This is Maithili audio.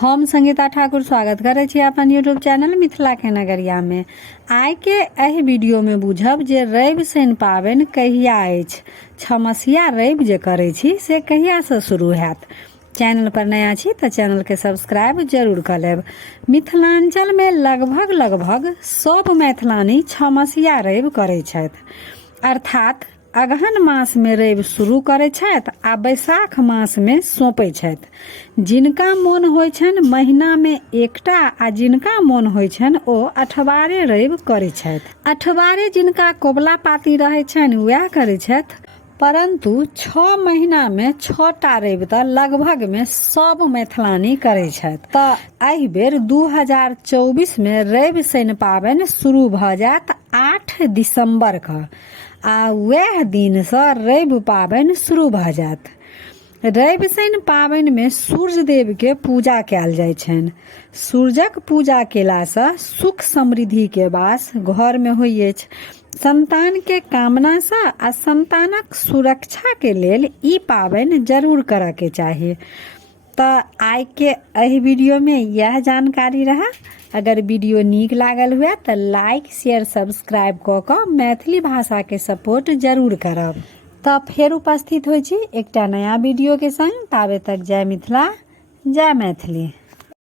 हम संगीता ठाकुर स्वागत करे छी अपन यूट्यूब चैनल मिथिला के नगरिया में। आइ के एहि वीडियो में बुझब जे रवि शनि पाबनि कहिया अछि। छमसिया रवि जे करे छी से कहिया से शुरू हैत। चैनल पर नया छी तो चैनल के सब्सक्राइब जरूर कर लेब। मिथिलांचल में लगभग सब मैथिलानी छमसिया रवि करे छथि, अर्थात अगहन मास में रवि शुरू करे छथि आ बैसाख मास में सौंपे छथि। जिनका मोन होइ छनि महीना में एकटा आ जिनका मोन होइ छनि ओ अठवारे रवि करे छथि। अठवारे जिनका कोबला पाती रहे छनि वह करे छथि, परंतु 6 महीना में 6टा रवि त लगभग में सब मैथिलानी करे छथि। त एहि बेर 2024 में रवि शनि पाबनि शुरू भ जायत 8 दिसंबर क आ वह दिन से रवि पाबनि शुरू भ जायत। रवि शनि पाबनि में सूर्य देव के पूजा कैल जाय छनि। सूर्यक पूजा केला से सुख समृद्धि के वास घर में होइ अछि। संतान के कामना से आ संतानक सुरक्षा के लेल ई पाबनि जरूर करऽ के चाही। तो आइ के एहि वीडियो में यह जानकारी रहा। अगर वीडियो नीक लागल हुए तो लाइक शेयर सब्सक्राइब क के मैथिली भाषा के सपोर्ट जरूर करब। तो फिर उपस्थित होइ छी एकटा नया वीडियो के संग। ताबे तक जय मिथिला जय मैथिली।